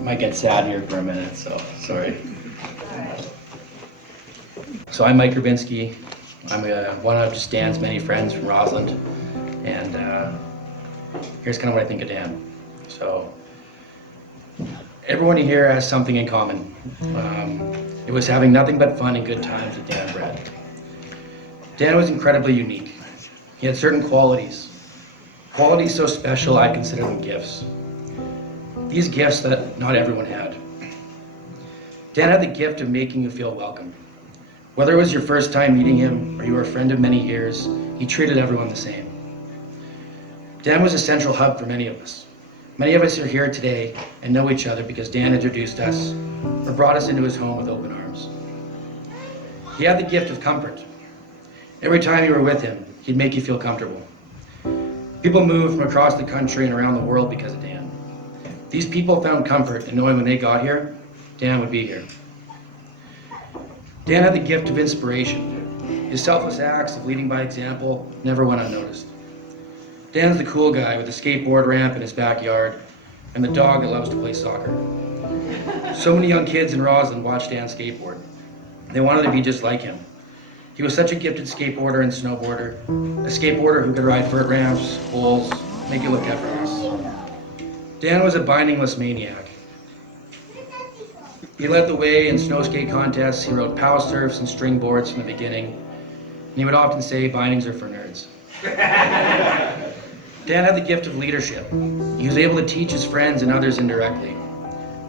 Might get sad here for a minute, so sorry. So I'm Mike Grebinski. I'm one of just Dan's many friends from Rossland, and here's kind of what I think of Dan. So everyone here has something in common. It was having nothing but fun and good times with Dan and Brad. Dan was incredibly unique. He had certain qualities so special I consider them gifts. These gifts that not everyone had. Dan had the gift of making you feel welcome. Whether it was your first time meeting him or you were a friend of many years, he treated everyone the same. Dan was a central hub for many of us. Many of us are here today and know each other because Dan introduced us or brought us into his home with open arms. He had the gift of comfort. Every time you were with him, he'd make you feel comfortable. People moved from across the country and around the world because of Dan. These people found comfort in knowing when they got here, Dan would be here. Dan had the gift of inspiration. His selfless acts of leading by example never went unnoticed. Dan's the cool guy with the skateboard ramp in his backyard and the dog that loves to play soccer. So many young kids in Rossland watched Dan skateboard. They wanted to be just like him. He was such a gifted skateboarder and snowboarder, a skateboarder who could ride vert ramps, bowls, make it look effortless. Dan was a bindingless maniac. He led the way in snow skate contests, he rode power surfs and string boards from the beginning, and he would often say, bindings are for nerds. Dan had the gift of leadership. He was able to teach his friends and others indirectly.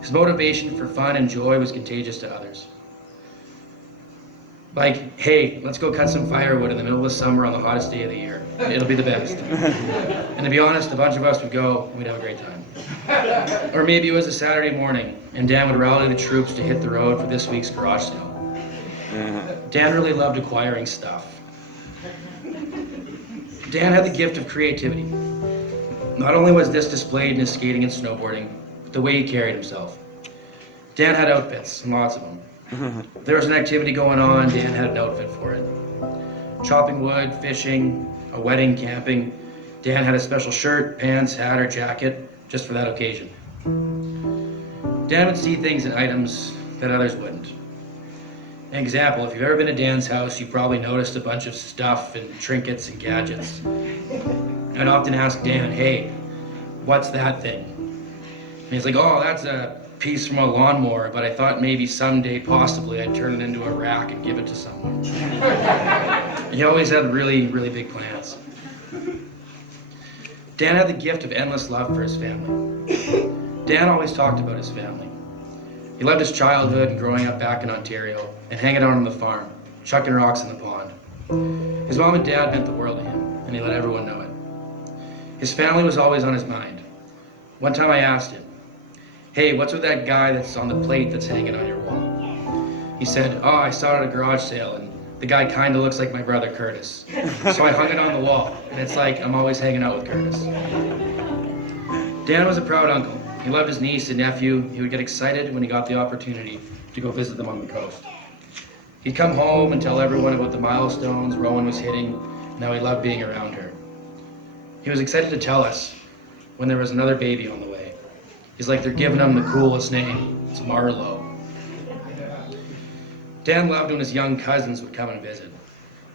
His motivation for fun and joy was contagious to others. Like, hey, let's go cut some firewood in the middle of the summer on the hottest day of the year. It'll be the best. And to be honest, a bunch of us would go and we'd have a great time. Or maybe it was a Saturday morning and Dan would rally the troops to hit the road for this week's garage sale. Dan really loved acquiring stuff. Dan had the gift of creativity. Not only was this displayed in his skating and snowboarding, but the way he carried himself. Dan had outfits, and lots of them. If there was an activity going on, Dan had an outfit for it. Chopping wood, fishing, a wedding, camping. Dan had a special shirt, pants, hat, or jacket just for that occasion. Dan would see things and items that others wouldn't. An example, if you've ever been to Dan's house, you probably noticed a bunch of stuff and trinkets and gadgets. I'd often ask Dan, hey, what's that thing? And he's like, oh, that's a piece from a lawnmower, but I thought maybe someday, possibly, I'd turn it into a rack and give it to someone. He always had really, really big plans. Dan had the gift of endless love for his family. Dan always talked about his family. He loved his childhood and growing up back in Ontario and hanging out on the farm, chucking rocks in the pond. His mom and dad meant the world to him, and he let everyone know it. His family was always on his mind. One time I asked him, hey, what's with that guy that's on the plate that's hanging on your wall? He said, oh, I saw it at a garage sale, and the guy kind of looks like my brother Curtis. So I hung it on the wall, and it's like I'm always hanging out with Curtis. Dan was a proud uncle. He loved his niece and nephew. He would get excited when he got the opportunity to go visit them on the coast. He'd come home and tell everyone about the milestones Rowan was hitting and how he loved being around her. He was excited to tell us when there was another baby on the way. He's like, they're giving him the coolest name. It's Marlowe. Dan loved when his young cousins would come and visit.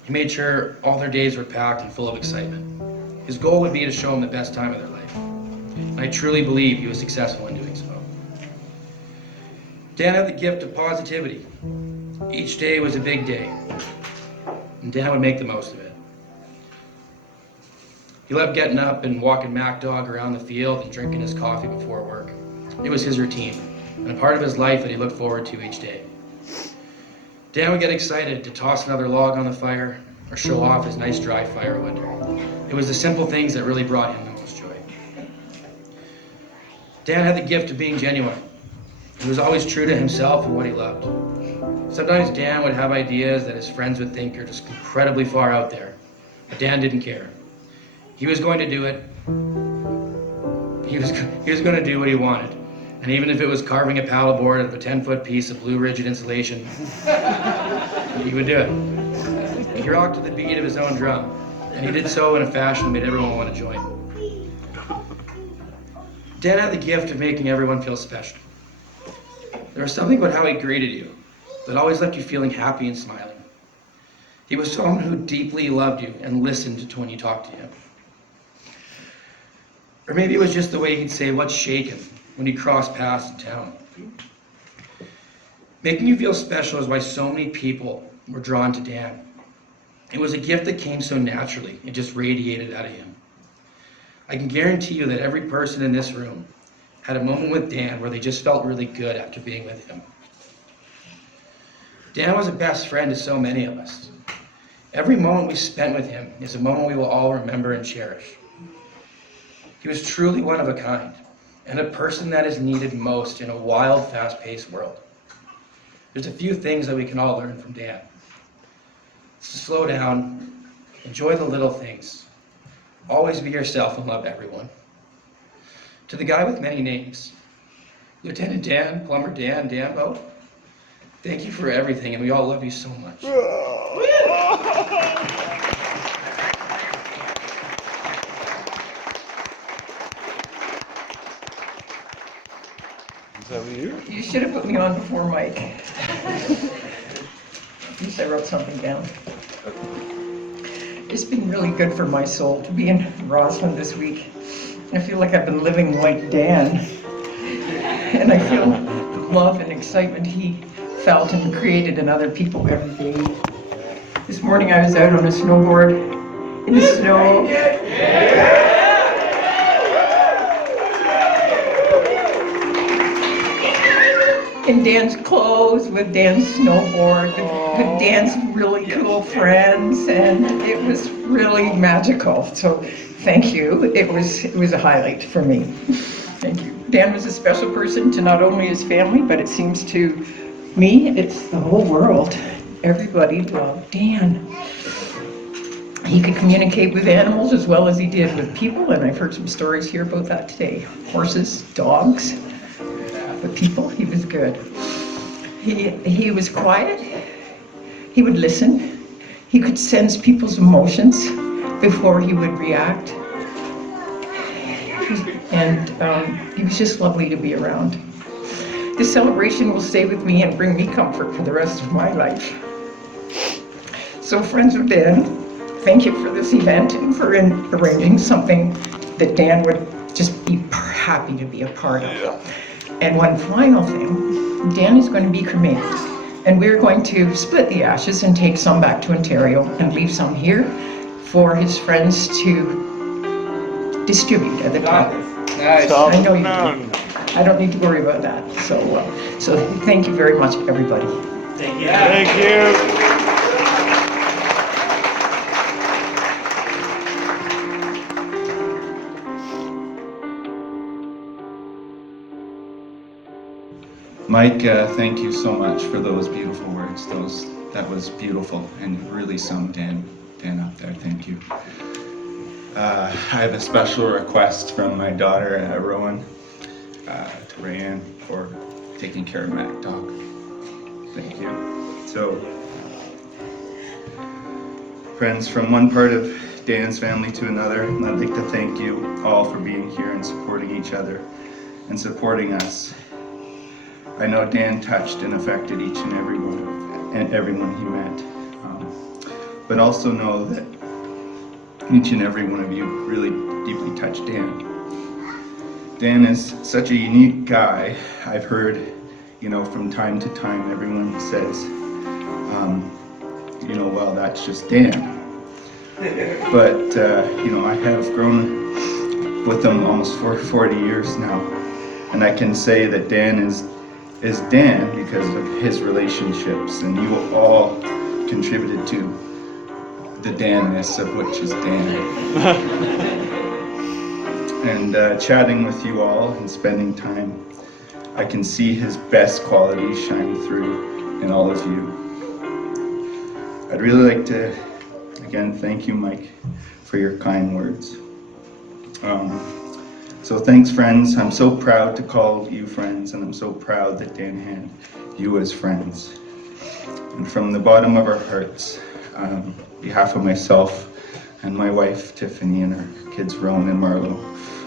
He made sure all their days were packed and full of excitement. His goal would be to show them the best time of their life. And I truly believe he was successful in doing so. Dan had the gift of positivity. Each day was a big day, and Dan would make the most of it. He loved getting up and walking Mac Dog around the field and drinking his coffee before work. It was his routine, and a part of his life that he looked forward to each day. Dan would get excited to toss another log on the fire or show off his nice dry firewood. It was the simple things that really brought him the most joy. Dan had the gift of being genuine. He was always true to himself and what he loved. Sometimes Dan would have ideas that his friends would think are just incredibly far out there, but Dan didn't care. He was going to do it. He was going to do what he wanted. And even if it was carving a paddleboard out of a 10-foot piece of blue rigid insulation, he would do it. He rocked to the beat of his own drum, and he did so in a fashion that made everyone want to join. Dan had the gift of making everyone feel special. There was something about how he greeted you that always left you feeling happy and smiling. He was someone who deeply loved you and listened to when you talked to him. Or maybe it was just the way he'd say what's shaking when he crossed paths in town. Making you feel special is why so many people were drawn to Dan. It was a gift that came so naturally. It just radiated out of him. I can guarantee you that every person in this room had a moment with Dan where they just felt really good after being with him. Dan was a best friend to so many of us. Every moment we spent with him is a moment we will all remember and cherish. He was truly one of a kind, and a person that is needed most in a wild, fast-paced world. There's a few things that we can all learn from Dan. It's to slow down, enjoy the little things, always be yourself and love everyone. To the guy with many names, Lieutenant Dan, Plumber Dan, Danbo, thank you for everything, and we all love you so much. Is that what you? You should have put me on before Mike. At least I wrote something down. It's been really good for my soul to be in Roslyn this week. I feel like I've been living like Dan. And I feel the love and excitement he felt and created in other people every day. This morning I was out on a snowboard in the snow. In Dan's clothes, with Dan's snowboard, with Dan's really cool friends, and it was really magical. So thank you. It was a highlight for me. Thank you. Dan was a special person to not only his family, but it seems to me, it's the whole world. Everybody loved Dan. He could communicate with animals as well as he did with people, and I've heard some stories here about that today. Horses, dogs. But people, he was good. He was quiet. He would listen. He could sense people's emotions before he would react. And he was just lovely to be around. This celebration will stay with me and bring me comfort for the rest of my life. So friends of Dan, thank you for this event and for arranging something that Dan would just be happy to be a part of. And one final thing, Dan is going to be cremated, and we're going to split the ashes and take some back to Ontario and leave some here for his friends to distribute at the time. Nice. I know you do. I don't need to worry about that. So thank you very much, everybody. Thank you. Thank you. Mike, thank you so much for those beautiful words. That was beautiful and really summed Dan up there. Thank you. I have a special request from my daughter, Rowan, to Rayanne for taking care of Mac Dog. Thank you. So, friends, from one part of Dan's family to another, I'd like to thank you all for being here and supporting each other and supporting us. I know Dan touched and affected each and everyone he met, but also know that each and every one of you really deeply touched Dan. Dan is such a unique guy. I've heard, from time to time, everyone says, well, that's just Dan. But, I have grown with him almost for 40 years now, and I can say that Dan is Dan because of his relationships, and you all contributed to the Dan-ness of which is Dan. And chatting with you all and spending time, I can see his best qualities shine through in all of you. I'd really like to, again, thank you, Mike, for your kind words. So thanks, friends. I'm so proud to call you friends, and I'm so proud that Dan had you as friends. And from the bottom of our hearts, on behalf of myself and my wife, Tiffany, and our kids, Rowan and Marlo,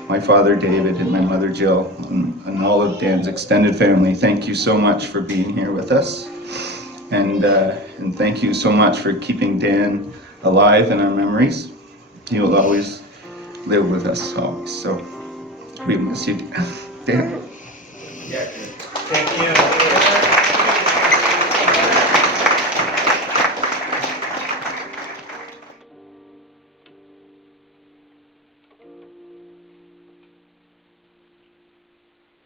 my father David and my mother Jill, and all of Dan's extended family, thank you so much for being here with us. And thank you so much for keeping Dan alive in our memories. He will always live with us always. So we miss you, Dan. Thank you.